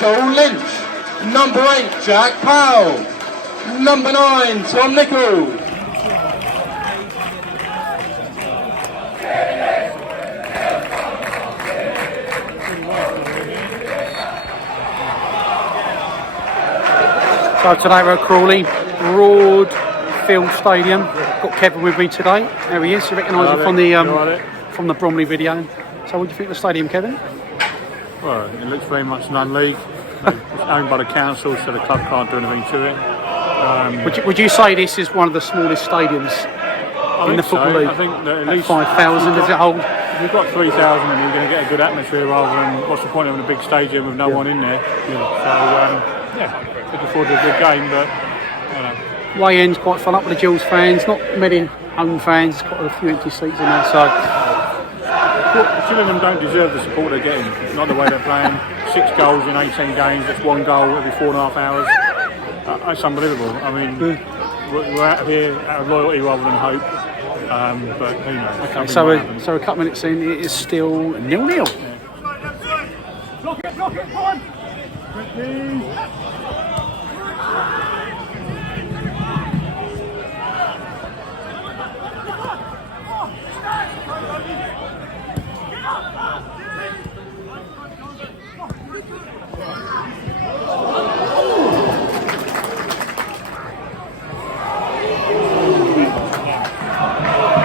Joel Lynch. Number 8, Jack Powell. Number 9, Tom Nichol. So today we're at Crawley, Broadfield Stadium. Got Kevin with me today. There he is. You recognise him from the Bromley video. So what do you think of the stadium, Kevin? Well, it looks very much non-league. It's owned by the council, so the club can't do anything to it. Would you say this is one of the smallest stadiums in the Football League? I think that at least 5,000 is it hold? If you've got 3,000 and you're going to get a good atmosphere rather than what's the point of having a big stadium with no one in there. So, looking forward to a good game, but you know. Way end's quite full up with the Gills fans, not many home fans, quite a few empty seats in there. So Gillingham don't deserve the support they're getting, not the way they're playing. 6 goals in 18 games, that's 1 goal every 4.5 hours. That's unbelievable. I mean, we're out here out of loyalty rather than hope, but who knows. Okay, so a couple minutes in, it is still 0-0. Block it, come on!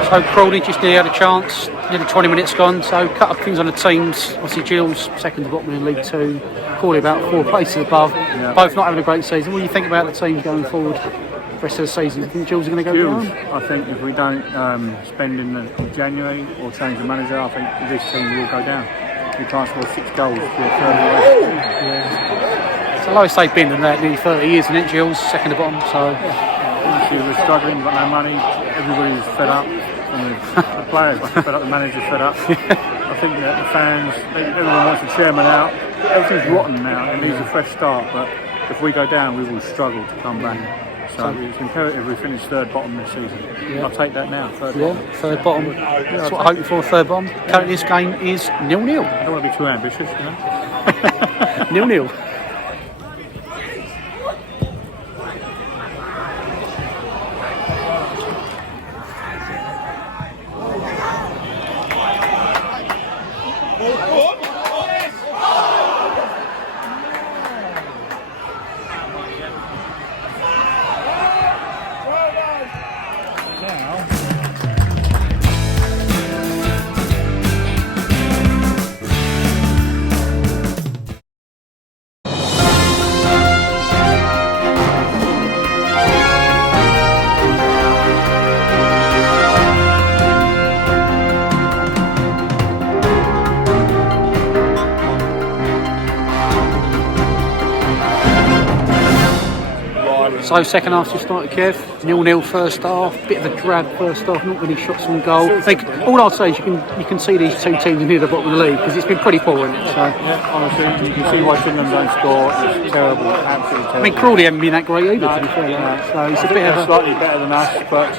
So Crawley just nearly had a chance, nearly 20 minutes gone, so cut up things on the teams. Obviously Gills second to bottom in League 2, Crawley about 4 places above, both not having a great season. What do you think about the teams going forward the rest of the season? Do you think Gills are going to go down? I think if we don't spend in January or change the manager, I think this team will go down. We can't score 6 goals for a third away. It's the lowest they've been in that nearly 30 years, isn't it, Gills? Second to bottom, so... We're struggling, we've got no money, everybody's fed up. The players are fed up, the manager's fed up. I think that the fans, everyone wants the chairman out. Everything's rotten now, it needs a fresh start, but if we go down, we will struggle to come back. So it's imperative we finish third bottom this season. I'll take that now, third bottom. Third bottom. That's what I'm hoping for, third bottom. Currently this game is 0-0. I don't want to be too ambitious, you know. 0-0. So second half just started, Kev. 0-0 first half, bit of a drab first half, not many shots on goal. All I'll say is you can see these two teams near the bottom of the league because it's been pretty poor, isn't it? So, yeah, honestly, you can see why Gillingham don't score. It's terrible, absolutely terrible. I mean, Crawley haven't been that great either, to be fair. So it's a bit of a... slightly better than us, but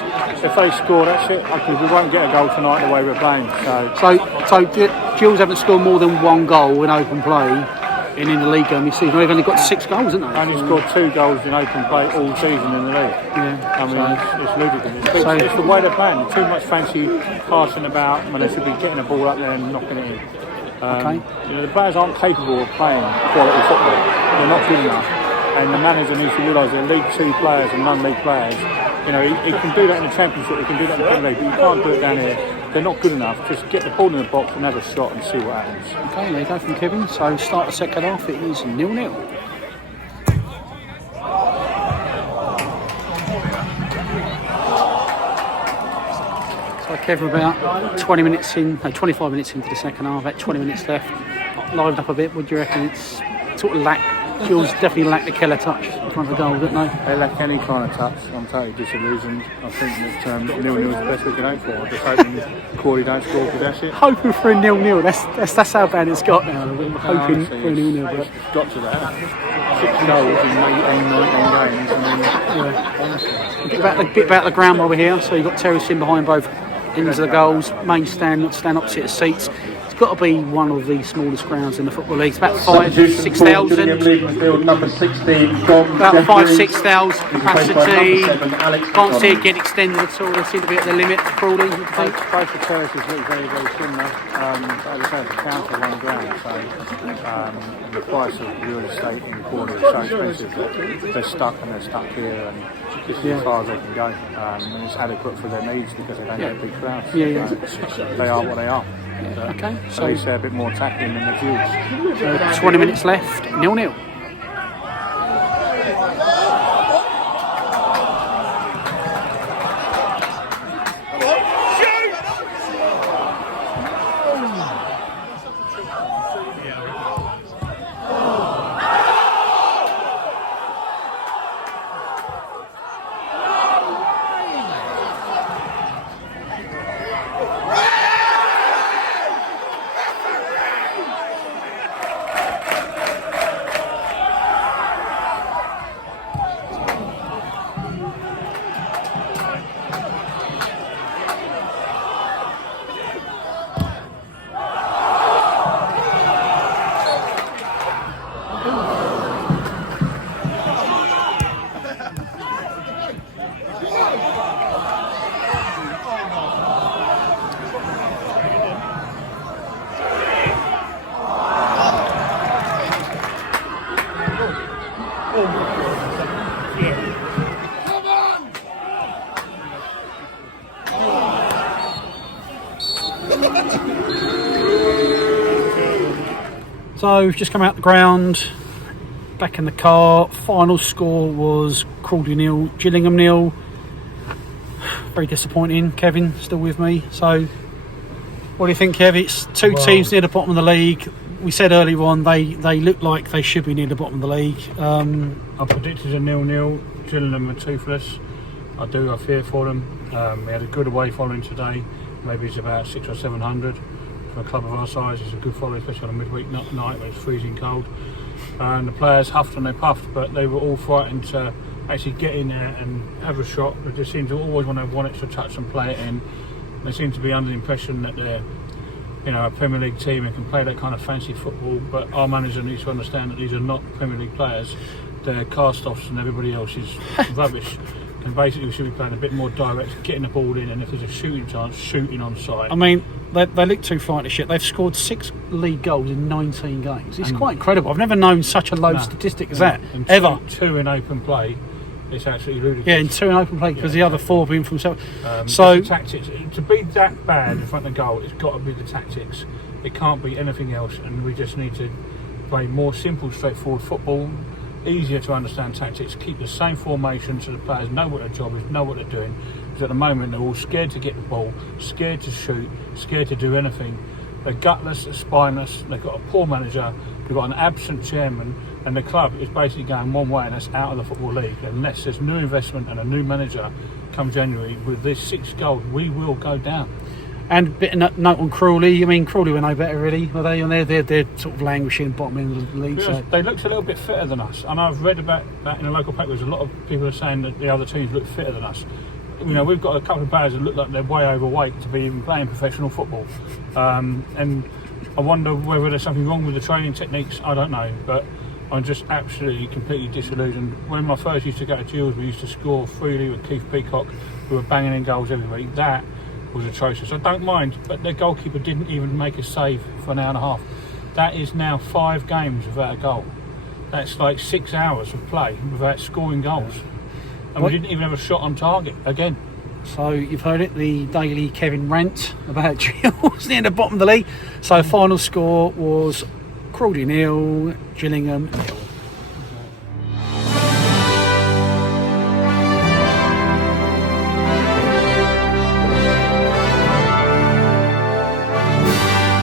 if they score, that's it. We won't get a goal tonight the way we're playing. So Gills haven't scored more than 1 goal in open play. In the league game this season, they've only got 6 goals, haven't they? Only scored 2 goals in open play all season in the league. Yeah. I mean, it's ludicrous. It's the way they're playing. Too much fancy passing about when they should be getting the ball up there and knocking it in. You know, the players aren't capable of playing quality football. They're not good enough. And the manager needs to realise they're League 2 players and non-league players. You know, he can do that in the Championship, he can do that in the Premier League, but you can't do it down here. They're not good enough. Just get the ball in the box and have a shot and see what happens. Okay, there you go from Kevin. So start the second half, it is 0-0. So Kevin, about 20 minutes in, no, 25 minutes into the second half, about 20 minutes left. Livened up a bit. What do you reckon? It's sort of Gills definitely lack the killer touch in front of the goal, don't they? They lack any kind of touch. I'm totally disillusioned. I think that 0-0 is the best we can hope for. I'm just hoping Crawley don't score because that's it. Hoping for a 0-0. That's how bad it's got now. We're hoping for a 0-0. But it's got to that. 6 goals in 19 games. Honestly. A bit about the ground while we're here. So you've got terrace in behind both ends of the goals. Main stand opposite the seats. It's got to be one of the smallest grounds in the Football League. It's about 6,000. Field number 16, Dom About Jeffries. 6,000 capacity. Can't see it get extended at all. They seem to be at the limit for Crawley, you think? Both the terraces look very, very similar. But as I said, the council one ground, so the price of real estate in Crawley is so expensive that they're stuck here, and this is as far as they can go. And it's adequate for their needs because they don't have big crowds. They are what they are. Okay, so at least they're a bit more attacking than the Jews. 20 minutes left, 0-0. So we've just come out the ground, back in the car. Final score was Crawley 0, Gillingham 0. Very disappointing. Kevin still with me. So what do you think, Kev? It's two teams near the bottom of the league. We said earlier on they look like they should be near the bottom of the league. I predicted a 0-0. Gillingham are toothless. I fear for them. We had a good away following today. Maybe it's about 600 or 700. For a club of our size, it's a good following, especially on a midweek night when it's freezing cold. And the players huffed and they puffed, but they were all frightened to actually get in there and have a shot. They just seem to always want to have one extra touch and play it in. They seem to be under the impression that they're, a Premier League team and can play that kind of fancy football. But our manager needs to understand that these are not Premier League players. They're cast-offs, and everybody else is rubbish. And basically, we should be playing a bit more direct, getting the ball in, and if there's a shooting chance, shooting on side. I mean, they look too frightened to shit. They've scored 6 league goals in 19 games. It's quite incredible. I've never known such a low statistic as that, ever. Two in open play, it's absolutely ludicrous. Yeah, in 2 in open play, because the other 4 being from so. So tactics, to be that bad in front of the goal, it's got to be the tactics. It can't be anything else, and we just need to play more simple, straightforward football. Easier to understand tactics, keep the same formation so the players know what their job is, know what they're doing. Because at the moment they're all scared to get the ball, scared to shoot, scared to do anything. They're gutless, they're spineless, they've got a poor manager, they've got an absent chairman, and the club is basically going one way, and that's out of the Football League. Unless there's new investment and a new manager come January, with this 6 goals, we will go down. And a bit of note on Crawley. I mean, Crawley were no better, really. Were they on there? They're sort of languishing bottom end of the league. So. They looked a little bit fitter than us, and I've read about that in the local papers. A lot of people are saying that the other teams look fitter than us. We've got a couple of players that look like they're way overweight to be even playing professional football. And I wonder whether there's something wrong with the training techniques. I don't know, but I'm just absolutely, completely disillusioned. When I first used to go to Gills, we used to score freely with Keith Peacock, who were banging in goals every week. That was atrocious. I don't mind, but their goalkeeper didn't even make a save for an hour and a half. That is now 5 games without a goal. That's like 6 hours of play without scoring goals. And we didn't even have a shot on target again. So you've heard it, the daily Kevin rant about Gills near the bottom of the league. So final score was Crawley 0, Gillingham 0.